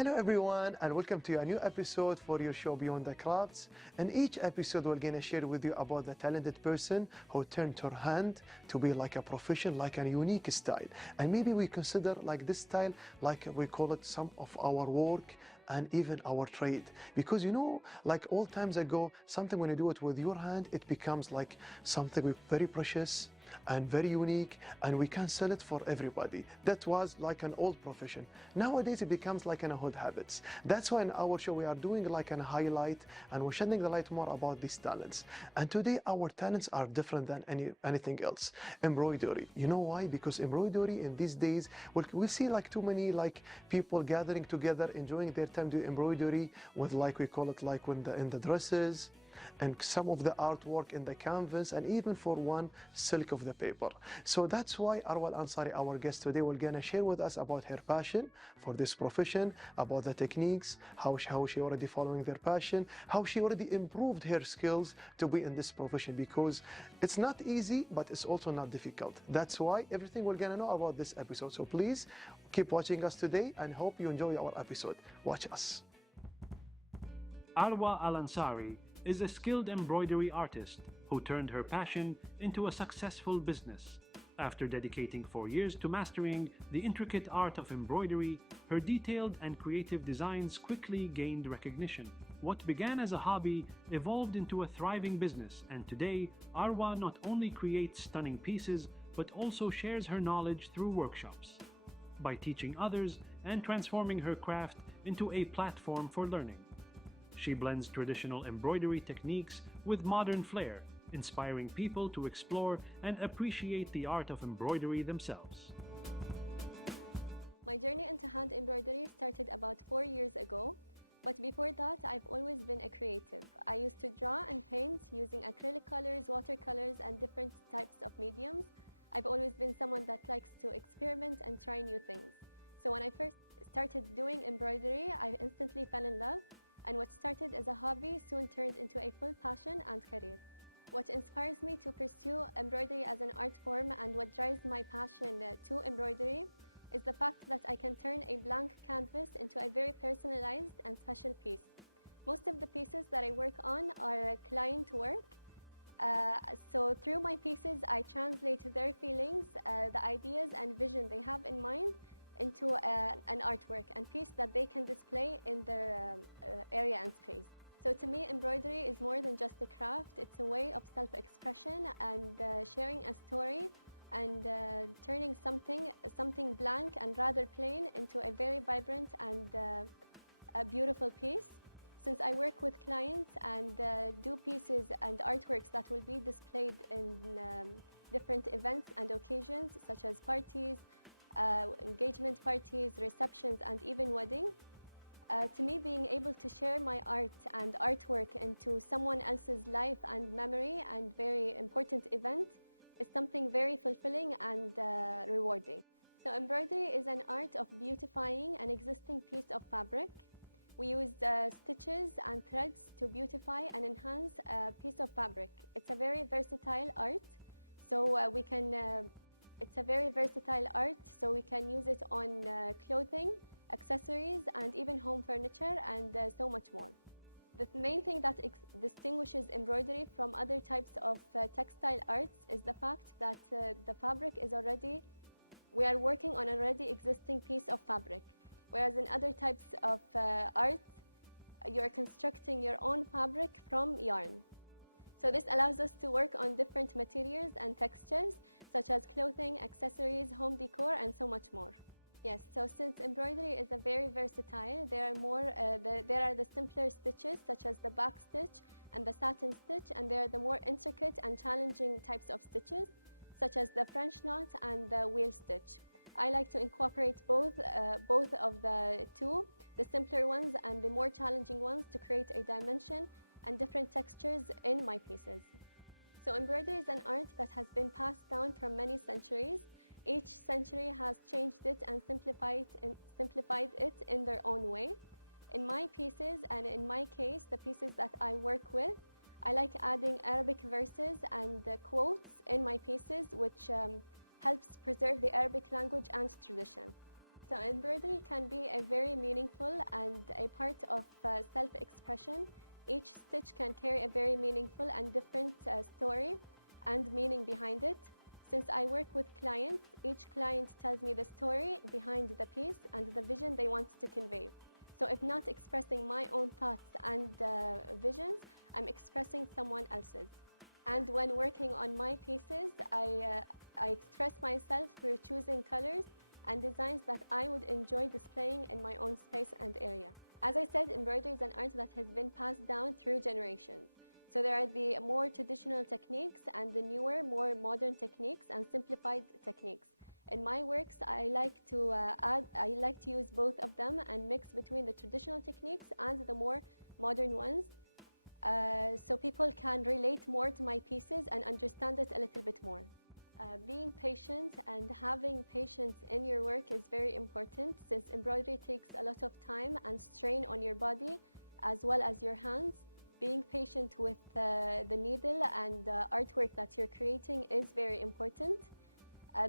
Hello everyone and welcome to a new episode for your show Beyond the Crafts. In each episode we're going to share with you about the talented person who turned her hand to be like a profession, like a unique style. And maybe we consider like this style, like we call it some of our work and even our trade. Because like all times ago, something when you do it with your hand, it becomes like something very precious and very unique, and we can sell it for everybody. That was like an old profession. Nowadays it becomes like an old habits. That's why in our show we are doing like a highlight and we're shedding the light more about these talents. And today our talents are different than anything else. Embroidery. You know why? Because embroidery in these days, we see like too many like people gathering together, enjoying their time doing embroidery with like we call it like in the dresses, and some of the artwork in the canvas, and even for one silk of the paper. So that's why Arwa Ansari, our guest today, will gonna share with us about her passion for this profession, about the techniques, how she already following their passion, how she already improved her skills to be in this profession, because it's not easy, but it's also not difficult. That's why everything we're gonna know about this episode. So please keep watching us today and hope you enjoy our episode. Watch us. Arwa Al Ansari is a skilled embroidery artist who turned her passion into a successful business. After dedicating 4 years to mastering the intricate art of embroidery, her detailed and creative designs quickly gained recognition. What began as a hobby evolved into a thriving business, and today, Arwa not only creates stunning pieces but also shares her knowledge through workshops. By teaching others and transforming her craft into a platform for learning. She blends traditional embroidery techniques with modern flair, inspiring people to explore and appreciate the art of embroidery themselves. My journey into hand embroidery started about 4 years ago, but before that I've always been a creative. I used to draw and paint using acrylic colors, watercolors, and different types of mediums. I've always been someone that likes to experiment and try new things. So when I first started doing embroidery, I instantly fell in love. And what started as a hobby soon turned into a full passion and career. What inspires me to pursue embroidery as an art form and what drives my passion to embroidery is the fact that I can turn a blank canvas into a very personalized and special piece. Most of the pieces that I work on are client work. So through my pieces, I translate their feelings, the ideas and vision they have in mind into an artwork and piece that they can display in their area and space. So to me, embroidery is more than just a craft. It's a way of self-expression and sharing a story and turning something blank and rather plain into a very vibrant and a beautiful piece. Since I work with clients and do pieces and artworks that will be displayed in different events and occasions, such as parties, engagement parties, receptions, and even weddings. To me, being able to share my art and artwork into someone else's life and memory and very important event is something very fulfilling and rewarding. So embroidery is an art of beautifying an existing piece of fabric. We use stitches and threads to beautify and enhance a piece of fabric. It's a very versatile art, so It's a very versatile art, so we can use it on clothing, accessories, and even home furniture, and so much more. The main thing that distinguishes embroidery from other types of textile arts is the fact that the fabric is we are working on an already existing piece of fabric, whereas in other types of art, you are constructing your own fabric from yarn. So this allows us to work on different materials and textures, such as clothing, accessories, home decor, and so much more. Yes, so since embroidery is a very versatile, there are the simpler stitches, such as the back stitch and the satin stitch, and there are the more intricate and challenging types of stitches, such as the French knot and the wheel stitch. I like to incorporate both of the two, the simpler ones and the more challenging ones, to create a dimension and different textures in my pieces. So embroidery is an art that has been passed down for many centuries. Each century has changed it and simplified it in their own way. In my pieces, and in my case, the pieces that I work with, I like adding Arabic verses and quotes in my pieces, which helps preserve the Arabic language and tradition. So embroidery can be a very meaningful and a part of self-expression. Each stitch can carry a very meaningful and different story and meaning behind it. Since I work with clients, each client tells me the story behind the piece and the vision they want to convey. So if not expressing my own thoughts and visions, I'm expressing someone else's. And when working on my pieces, I express myself through choosing colors and designs that I would enjoy displaying in my own space and area. As I said, embroidery is an art that has been passed down through generations. So there are the more traditional techniques and the newer, more modern techniques and simplified techniques. In my works, I like to use both of them and mix between the traditional techniques and the more modern ones, so people can relate more to my pieces and understand it a little bit more. Being patient and having patience in your work is very important, since embroidery takes a lot of time and strain on your body as well as your hands. Being patient with the needle and artwork that you're creating is very important.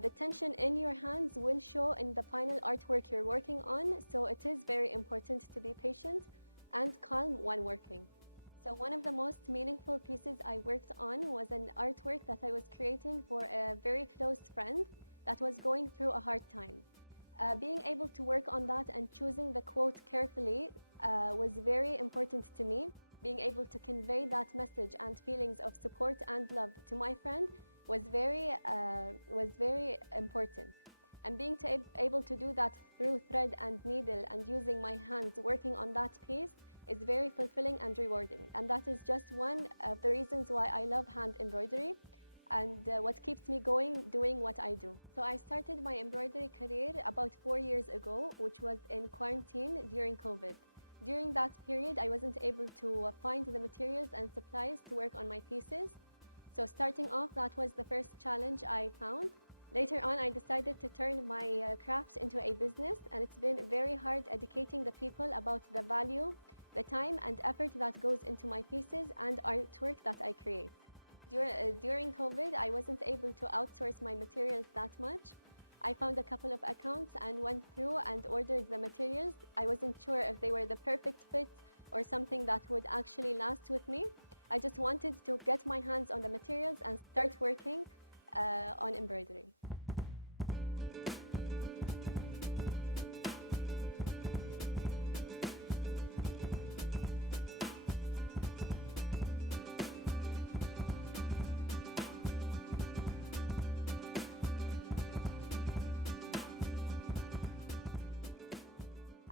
The tension in your hands will show in the final artwork you're working on, so it is very important to be patient and calm when working. So one of the most meaningful pieces I worked on was an artwork that I was creating for a very close friend that was going through a hard time. Being able to work on that and choosing the quote carefully was very important to me. Being able to convey that message and feelings of support and love to my friend was very important. And being able to do that through thread and needle and using my hands working on that piece is very fulfilling and rewarding. And that is just one of the reasons why I love hand embroidery and what keeps me going doing what I do. So I started my embroidery career about 4 years ago, which was in quarantine during COVID. During that period, I wasn't able to find the materials and supplies to work on my pieces. So starting off, that was the first challenge I found. Later on, I decided to turn my craft into a business, and it's been very hard educating the people about the value, the time and effort that goes into my pieces and artwork that I create. During COVID, I wasn't able to outsource my materials that much. I found a couple of accounts and went through and ordered the materials. I wasn't sure if they were the perfect fit or something that would actually last with me. I just wanted to get my hands on the materials and start working on embroidery.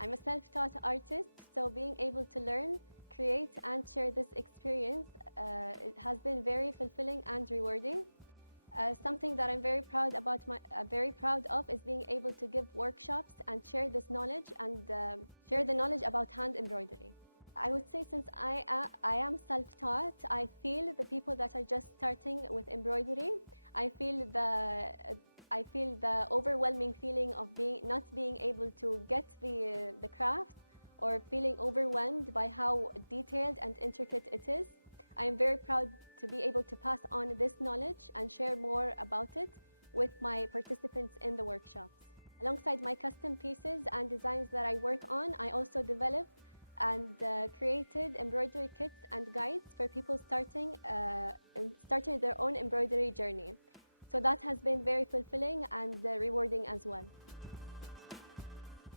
I'm a self-taught artist, so being able to learn, create, and share this experience it has been very fulfilling and rewarding. Something that I'm very proud of is being able to give workshops and share this knowledge and share the knowledge about hand embroidery. I would say, since I am self-taught, I feel the people that are just starting with embroidery. I feel the overwhelming feeling of not being able to get the craft, or feeling overwhelmed by how detailed and intricate it is. I am very proud to be able to pass on this knowledge and share more about it with my participants in the workshops. Alongside my custom pieces and designs that I work on, I also develop and created embroidery kits and guides for people starting their own embroidery journey. So that has been very fulfilling and rewarding as well.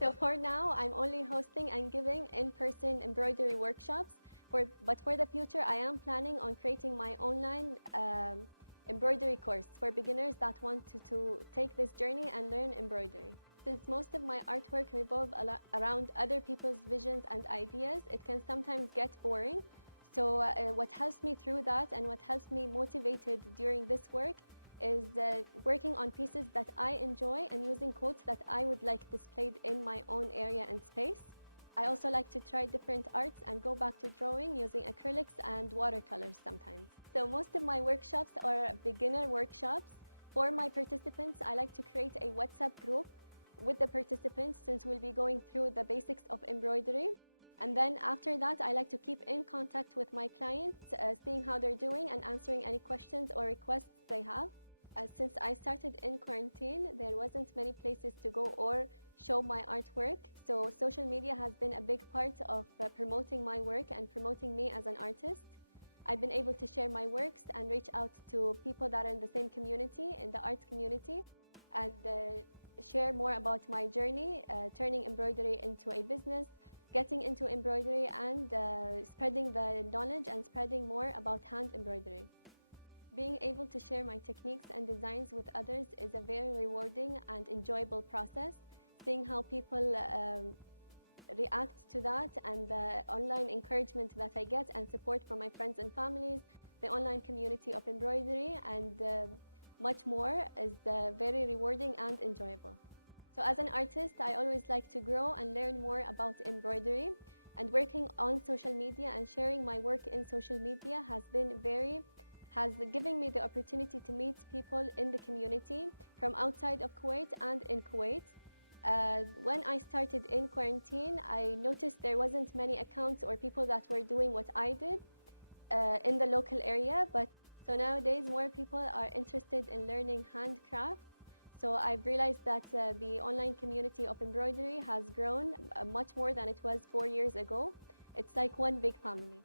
So for now, I'm only hosting and giving in-person embroidery workshops, but for the future, I am planning on creating my online embroidery course for beginners that want to take this journey and learn embroidery. Since most of my artwork revolve around other people's visions and ideas, it can sometimes get boring. So what helps me through that and what helps me motivated during this work is working on pieces that I enjoy and using quotes that I would like displayed in my own area and space. I also like to try different arts and go back to drawing using acrylics and watercolors sometimes. So most of my workshops are beginner workshops. For my participants, I like to create a WhatsApp group with the participants, since we'll be going through the basics of embroidery. And then after that, I like to keep in contact with my clients, seeing how they're doing and answering any questions or requests they have. Since I started in quarantine, there wasn't many places to go or show my artwork. So social media has been a big part of promoting my work and promoting me as an artist. I've been able to share my works and reach out to people that are in the same community, in the art community, and share more about my journey, turning embroidery into a business, getting into embroidery, and spreading the knowledge and spreading more about hand embroidery. Being able to share my techniques and designs with others is a very rewarding and enjoyable process. Seeing how people react to that and the online encouragement that I get and support from my friends and families, the online community of embroidery, and much more is very rewarding and enjoyable. So as an artist, I always like to grow and learn more about embroidery, and working on social media and sharing my work in social media has given me the opportunity to meet people in the community from outside of Kuwait and in Kuwait. When I started in quarantine, I noticed there wasn't many accounts or people that were doing what I did in the local area, but so nowadays more people are interested in learning handcraft. So I've realized that the online community of embroidery has grown much more than it was 4 years ago. It's like one big family.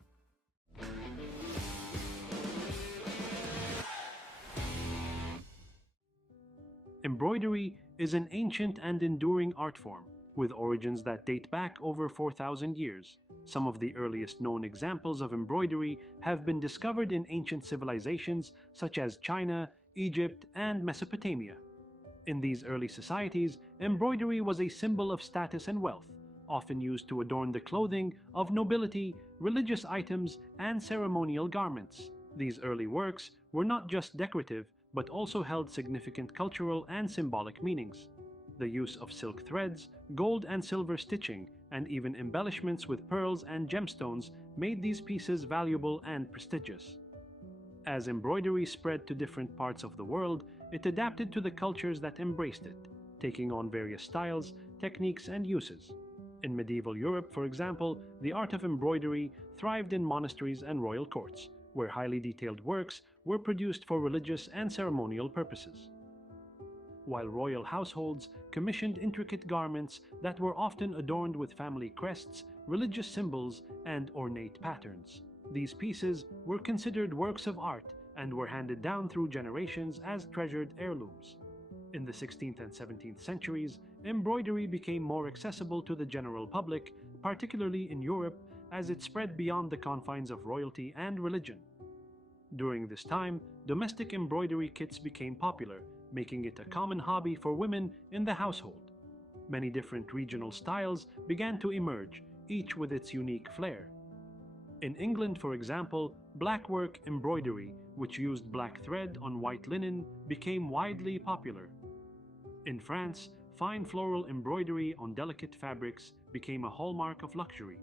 Embroidery is an ancient and enduring art form, with origins that date back over 4,000 years. Some of the earliest known examples of embroidery have been discovered in ancient civilizations such as China, Egypt, and Mesopotamia. In these early societies, embroidery was a symbol of status and wealth, often used to adorn the clothing of nobility, religious items, and ceremonial garments. These early works were not just decorative, but also held significant cultural and symbolic meanings. The use of silk threads, gold and silver stitching, and even embellishments with pearls and gemstones made these pieces valuable and prestigious. As embroidery spread to different parts of the world, it adapted to the cultures that embraced it, taking on various styles, techniques, and uses. In medieval Europe, for example, the art of embroidery thrived in monasteries and royal courts, where highly detailed works were produced for religious and ceremonial purposes. While royal households commissioned intricate garments that were often adorned with family crests, religious symbols, and ornate patterns. These pieces were considered works of art and were handed down through generations as treasured heirlooms. In the 16th and 17th centuries, embroidery became more accessible to the general public, particularly in Europe, as it spread beyond the confines of royalty and religion. During this time, domestic embroidery kits became popular, making it a common hobby for women in the household. Many different regional styles began to emerge, each with its unique flair. In England, for example, blackwork embroidery, which used black thread on white linen, became widely popular. In France, fine floral embroidery on delicate fabrics became a hallmark of luxury.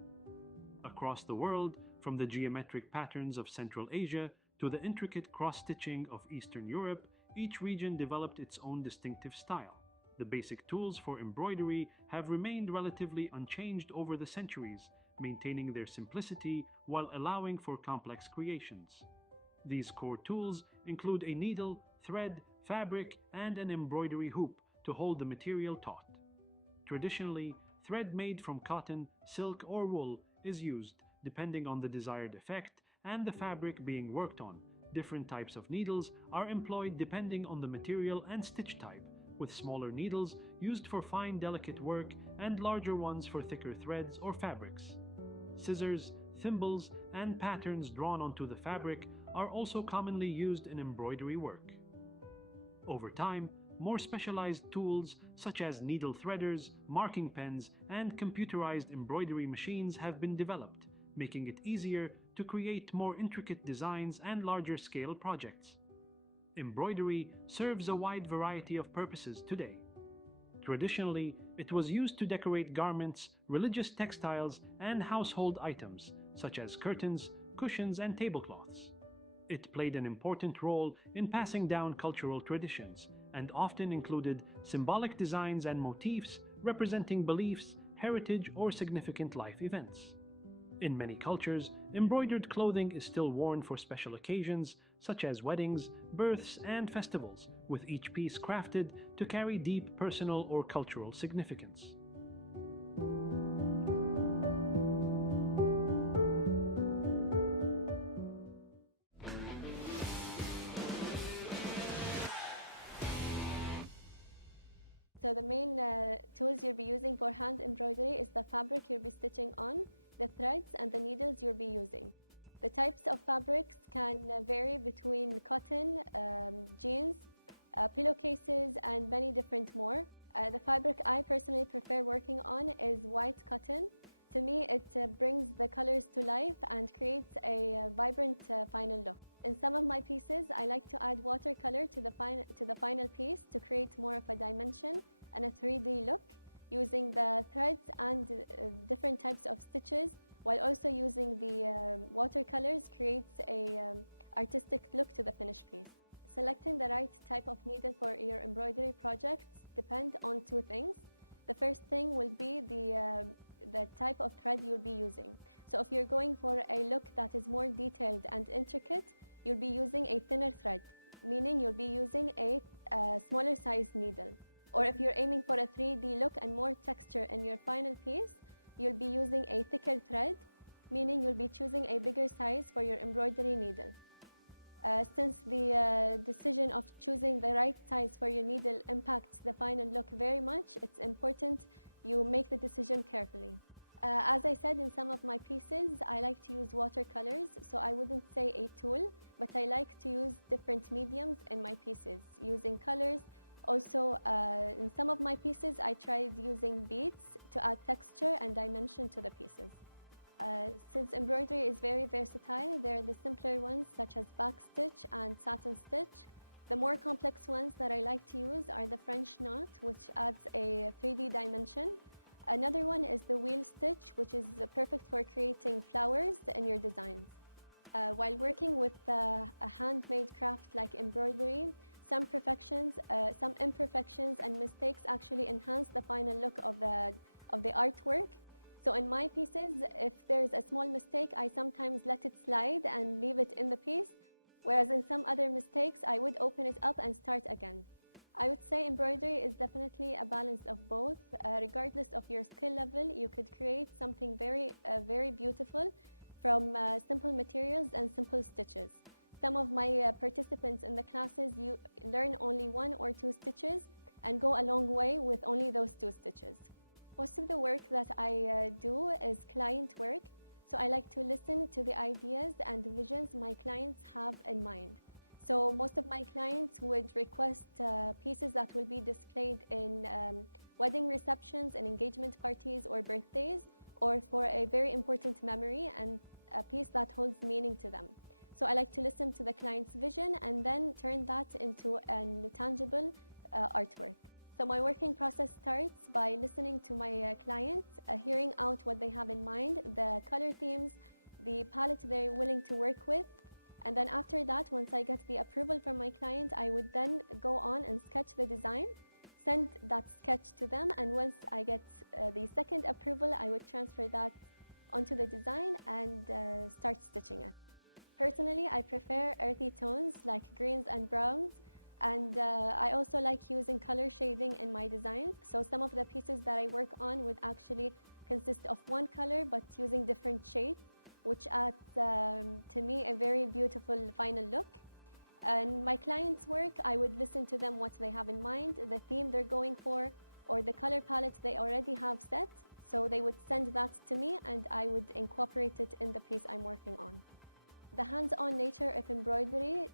Across the world, from the geometric patterns of Central Asia to the intricate cross-stitching of Eastern Europe, each region developed its own distinctive style. The basic tools for embroidery have remained relatively unchanged over the centuries, maintaining their simplicity while allowing for complex creations. These core tools include a needle, thread, fabric, and an embroidery hoop to hold the material taut. Traditionally, thread made from cotton, silk, or wool is used, depending on the desired effect and the fabric being worked on. Different types of needles are employed depending on the material and stitch type, with smaller needles used for fine delicate work and larger ones for thicker threads or fabrics. Scissors, thimbles, and patterns drawn onto the fabric are also commonly used in embroidery work. Over time, more specialized tools such as needle threaders, marking pens, and computerized embroidery machines have been developed, making it easier to create more intricate designs and larger-scale projects. Embroidery serves a wide variety of purposes today. Traditionally, it was used to decorate garments, religious textiles, and household items, such as curtains, cushions, and tablecloths. It played an important role in passing down cultural traditions, and often included symbolic designs and motifs representing beliefs, heritage, or significant life events. In many cultures, embroidered clothing is still worn for special occasions such as weddings, births, and festivals, with each piece crafted to carry deep personal or cultural significance. So the main tools you'll be using for hand embroidery is the fabric you'll be stitching on, the threads, and the needles you'll be using. The types of fabrics can vary between cotton, jeans, pillowcases, and many different more. The fabric I personally prefer working on is white cotton. To me, it brings the colors to life and creates a vibrant final look. In some of my pieces, I like to add watercolor to the final piece to create more of a dimension and a 3D look, using the threads and different types of stitches, while also using the watercolors creates a artistic look to the finished piece. Selecting the right type of needle for your embroidery projects depend on two things. The first thing will be the type of thread you'll be using. So if you're going for a look that is more detailed and intricate, you'll be using a thinner thread, meaning you'll be using a smaller sized needle. Or if you're aiming for a 3D look and more texture in your final piece, you'll be using a thicker thread, meaning you'll be choosing a bigger size for your embroidery needle. Since the decision of choosing the right size for your needle impacts the final look very much, it's important you make the decision carefully. As I said, in some of my pieces, I like to use watercolors, so I wouldn't say a tool, but I like to use different mediums in my pieces, using colors. Also, in some of my pieces, I tried using beads to add texture and dimension to the pieces. Since embroidery is very versatile, there are the simpler ones such as backstitch and satin stitch. The more complex ones that I like to use are the French knot, which adds a 3D dimension. Another one is the wheel stitch, which is perfect for creating flowers in your designs. While working with a handmade craft like embroidery, some imperfections and mistakes actually enhance the final look of the artwork. So in my pieces, if there's a small mistake, I sometimes let it slide and leave it in the piece, whereas in some other mistakes, I would open it up and start again. I would say embroidery is definitely a balance of both. Regardless of your skill level, you could create something very beautiful from simple materials and simple stitches. Some of my participants in the classes, you learn only 1 or 2 stitches and go a long way with only those 2 stitches. Most of the work that I do is client work, so I like to listen to the ideas and visions my clients have in mind. So most of my clients would request pieces that will be displayed in wedding receptions and engagement parties or birthdays, or for a very important memory and a piece that holds meaning to them. So I like to listen to the client's vision and then turn that into a tangible artwork. So my working process starts by listening to my clients, hearing out what they have in mind, the color themes, the palette they're willing to work with. And then after that, once I get the approval from my client, I would then go on and sketch the design, send that sketch to them, and once I get the second approval, I would transfer that onto the design and start stitching it. Personally, I prefer earthy tones like greens and browns, and I also like using color shading in my designs. So some of the pieces that I work on would actually consist of one color but using different shades, which adds to me a very beautiful final look. And my clients' work, I would listen to them, what they have in mind, the theme they're going for, or the color palette they already have set. So they would send that to me and I would incorporate it in the piece I'm working on. The hands-on nature of embroidery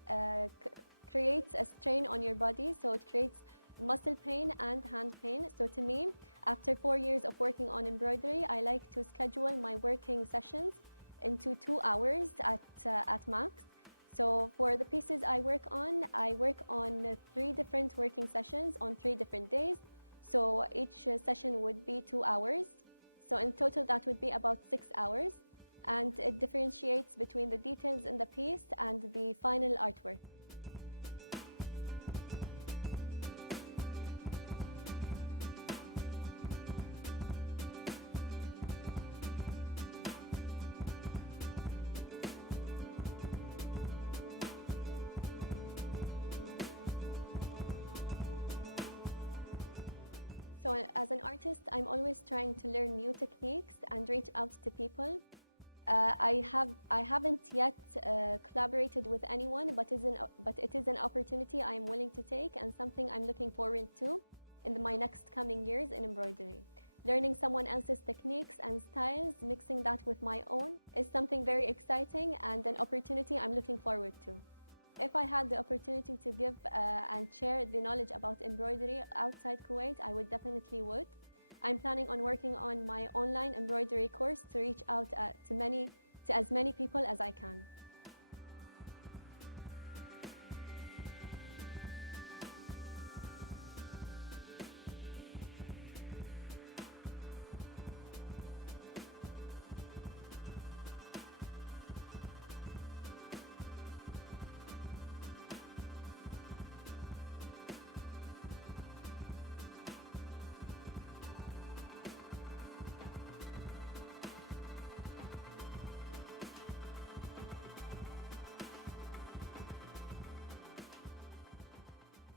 creates a strain on your body, so it creates muscle pain and hand pain. So to me, after 4 years of working on embroidery, I like to schedule my working sessions into 2 hours at max. So for the pieces I work on 3 different working sessions on 3 different days. So each session would be 2 hours. So in total, that would be about 6 hours. And it differentiates between the details in the piece and the final artwork. So as an artist, I'm always trying to learn new techniques and reach out to people. I haven't yet collaborated with anyone, but it is an opportunity I am willing to take and something I'm looking forward to in my next coming years in embroidery. Learning someone else's techniques and styles, mixing that with my own, is something very exciting and an opportunity I'm looking forward to. If I had the opportunity to give and share the knowledge about embroidery outside Kuwait, I would definitely would. I'm planning on working on my online embroidery course to reach out to as many people as I can.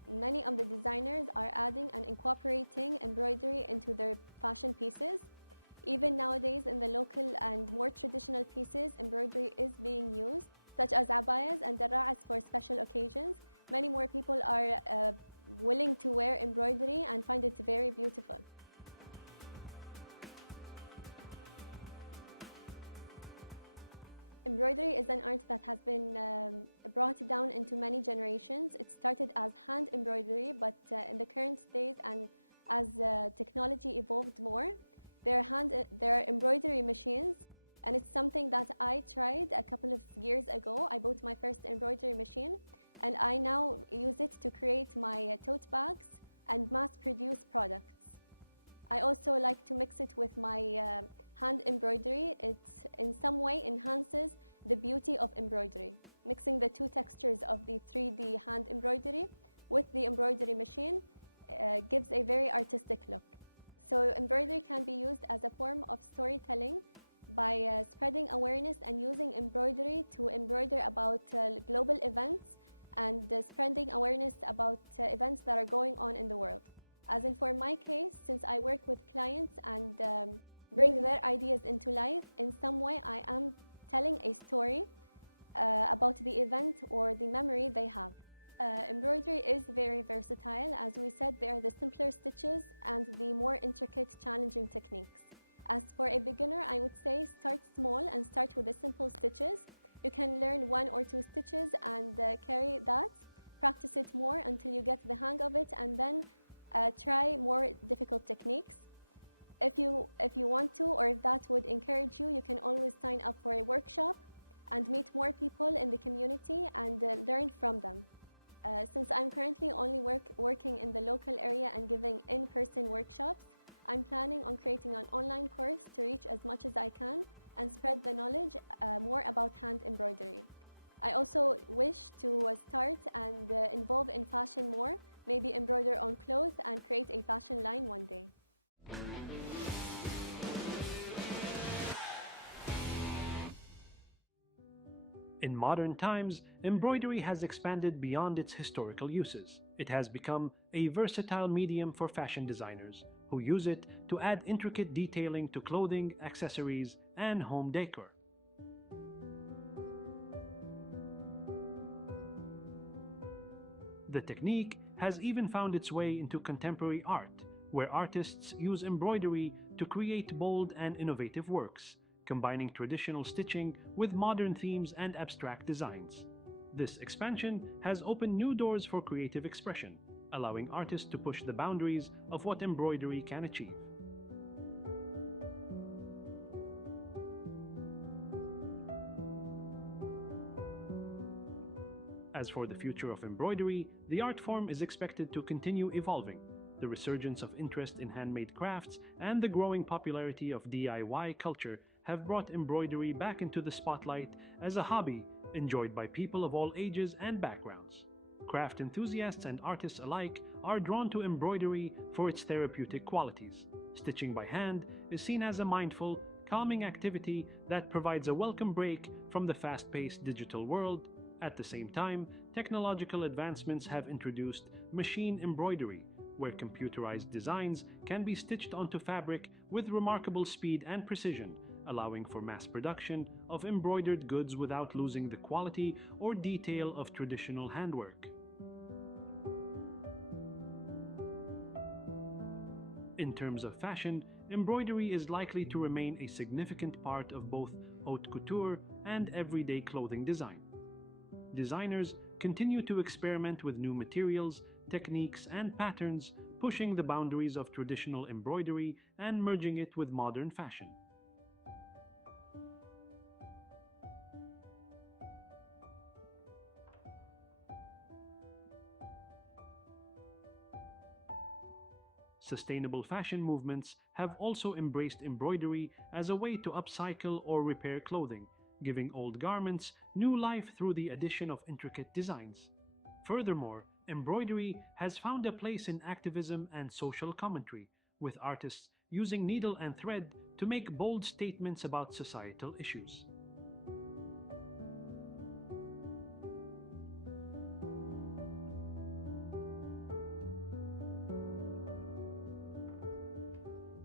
Many of the designers are adding and incorporating embroidery into their fashion pieces. Even nowadays, in the local and more traditional pieces, embroidery is being used, such as abayas and dara'as for special occasions. Many more people are willing to wear embroidery and find it very beautiful. Embroidery is an art that has been brought down into many generations. It started as hand embroidery, but in the current days and as technology evolved more, there are embroidery machines, and it's something that I tried a couple of years ago. I bought my first embroidery machine, and I now use it to create my tote bags and mass-produce products. I also like to mix it with my hand embroidery. It in some way enhances the beauty of embroidery. Mixing the two textures of the 3D hand embroidery with the embroidery machine gives a very artistic look. So embroidery can be used as a form of storytelling by spreading awareness and using embroidery to embroider about global events and spreading awareness about events that are going on in the world. As in for my case, since I work with clients and bring their ideas into life, in some way I am telling a story about the event or the memory they have. Embroidery is very versatile. As we said, there are the simpler stitches and the more intricate, challenging techniques. As for a beginner, I would say start small and start with the simple stitches. You can learn 1 or 2 stitches and carry that, practice it more until you get the hang of it, and then try more difficult techniques. If you want to, or if that would encourage you, you can always sign up for a workshop and meet more people in the community and learn from them. Since I'm currently only working in the local area and giving in-person workshops, I'm planning on creating an online course to reach as much as I can and spread the knowledge more about hand embroidery. I also wish to start and involve in fashion more, maybe embroider on clothes and create a fashion line one day. In modern times, embroidery has expanded beyond its historical uses. It has become a versatile medium for fashion designers, who use it to add intricate detailing to clothing, accessories, and home decor. The technique has even found its way into contemporary art, where artists use embroidery to create bold and innovative works, combining traditional stitching with modern themes and abstract designs. This expansion has opened new doors for creative expression, allowing artists to push the boundaries of what embroidery can achieve. As for the future of embroidery, the art form is expected to continue evolving. The resurgence of interest in handmade crafts and the growing popularity of DIY culture have brought embroidery back into the spotlight as a hobby enjoyed by people of all ages and backgrounds. Craft enthusiasts and artists alike are drawn to embroidery for its therapeutic qualities. Stitching by hand is seen as a mindful, calming activity that provides a welcome break from the fast-paced digital world. At the same time, technological advancements have introduced machine embroidery, where computerized designs can be stitched onto fabric with remarkable speed and precision, allowing for mass production of embroidered goods without losing the quality or detail of traditional handwork. In terms of fashion, embroidery is likely to remain a significant part of both haute couture and everyday clothing design. Designers continue to experiment with new materials, techniques, and patterns, pushing the boundaries of traditional embroidery and merging it with modern fashion. Sustainable fashion movements have also embraced embroidery as a way to upcycle or repair clothing, giving old garments new life through the addition of intricate designs. Furthermore, embroidery has found a place in activism and social commentary, with artists using needle and thread to make bold statements about societal issues.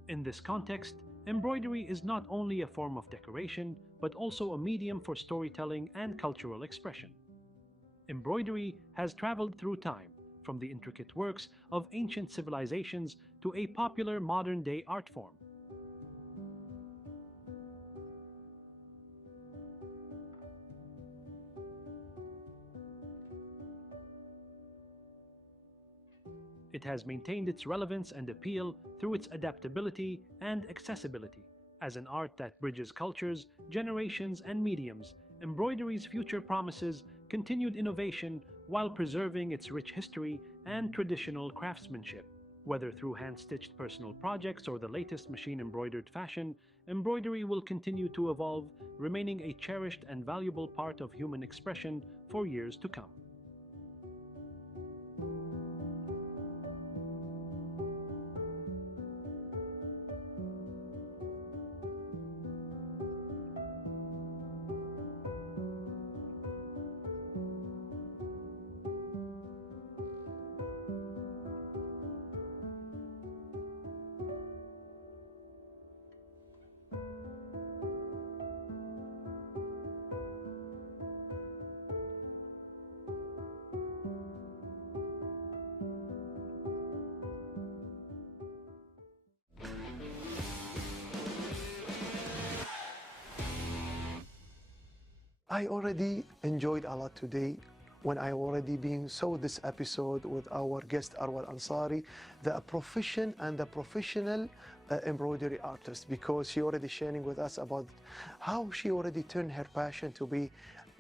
In this context, embroidery is not only a form of decoration, but also a medium for storytelling and cultural expression. Embroidery has traveled through time, from the intricate works of ancient civilizations to a popular modern-day art form. It has maintained its relevance and appeal through its adaptability and accessibility. As an art that bridges cultures, generations, and mediums, embroidery's future promises continued innovation while preserving its rich history and traditional craftsmanship. Whether through hand-stitched personal projects or the latest machine-embroidered fashion, embroidery will continue to evolve, remaining a cherished and valuable part of human expression for years to come. I already enjoyed a lot today when I already saw this episode with our guest Arwa Ansari, the profession and the professional embroidery artist, because she already sharing with us about how she already turned her passion to be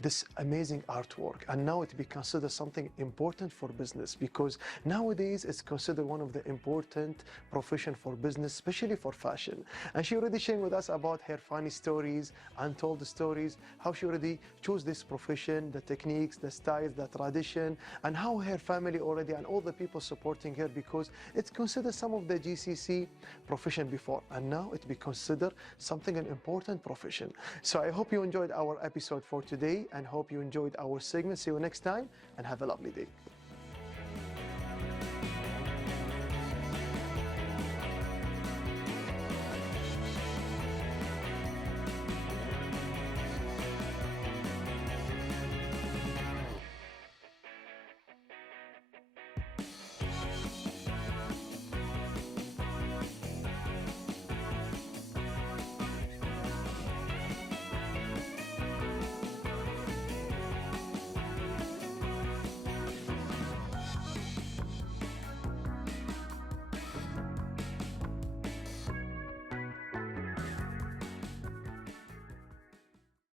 this amazing artwork, and now it be considered something important for business, because nowadays it's considered one of the important profession for business, especially for fashion. And she already sharing with us about her funny stories, untold stories, how she already chose this profession, the techniques, the styles, the tradition, and how her family already and all the people supporting her, because it's considered some of the GCC profession before, and now it be considered something an important profession. So I hope you enjoyed our episode for today and hope you enjoyed our segment. See you next time and have a lovely day.